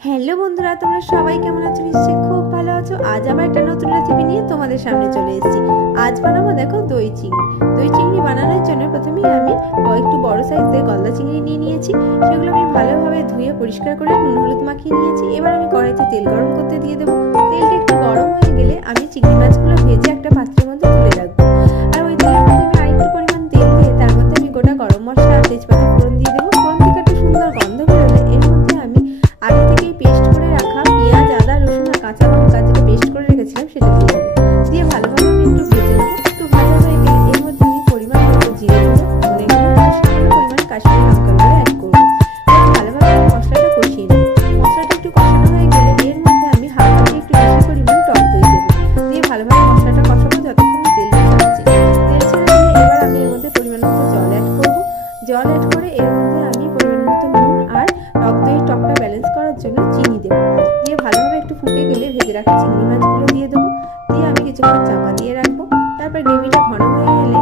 Hello বন্ধুরা, তোমরা সবাই কেমন আছো? নিশ্চয়ই খুব ভালো আছো। আজ আবার একটা নতুন রেসিপি নিয়ে তোমাদের সামনে চলে এসেছি। আজ বানাবো দেখো দই চিংড়ি। দই চিংড়ি বানানোর জন্য প্রথমেই আমি একটু বড় সাইজের গলদা চিংড়ি নিয়ে নিয়েছি। সেগুলো আমি ভালোভাবে ধুয়ে পরিষ্কার করে নুন হলুদ মাখিয়ে নিয়েছি। এবার আমি কড়াইতে তেল গরম করতে দিয়ে দেবো। তেলটা একটু গরম হয়ে গেলে আমি চিংড়ি মাছগুলো ভেজে একটা পাত্রের মধ্যে তুলে রাখবো। আর ওই তেলের মধ্যে আমি আরেকটু পরিমাণ তেল দিয়ে তার মধ্যে আমি গোটা গরম মশলা আর তেজপাতা ফোড়ন দিয়ে দেবো। ফোড়ন থেকে একটা সুন্দর গন্ধ বেরোলে এর মধ্যে আমি আগে থেকেই পেস্ট করে রাখা পেঁয়াজ, আদা, রসুন আর কাঁচা লঙ্কা যেটা পেস্ট করে রেখেছিলাম সেটা দিয়ে দেবো। দিয়ে ভালোভাবে আমি একটু ভেজে নেবো। একটু ভাজা হয়ে গেলে এর মধ্যে আমি পরিমাণ মতো জিরে দেবো, ধনে গুঁড়ো আর সামান্য পরিমাণ কাশ্মীরি লঙ্কার গুঁড়ো অ্যাড করবো। ভালোভাবে আমি মশলাটা কষিয়ে নেবো। মশলাটা একটু কষানো হয়ে গেলে এর মধ্যে আমি হালকা দিয়ে একটু বেশি পরিমাণ টক দই দেবো। দিয়ে ভালোভাবে মশলাটা কষাবো যতক্ষণ তেলটা ছাড়ছে। তেল ছেড়ে দিলে এবার আমি এর মধ্যে পরিমাণ মতো জল অ্যাড করবো। জল অ্যাড করে এর মধ্যে আমি পরিমাণ মতো নুন আর টক দইয়ের টকটা ব্যালেন্স করার জন্য চিনি দেবো। দিয়ে ভালোভাবে একটু ফুটে গেলে ভেজে রাখা চিংড়ি মাছগুলো দিয়ে দেবো। দিয়ে আমি কিছুক্ষণ চাপা দিয়ে রাখবো। তারপর গ্রেভিটা ঘন হয়ে গেলে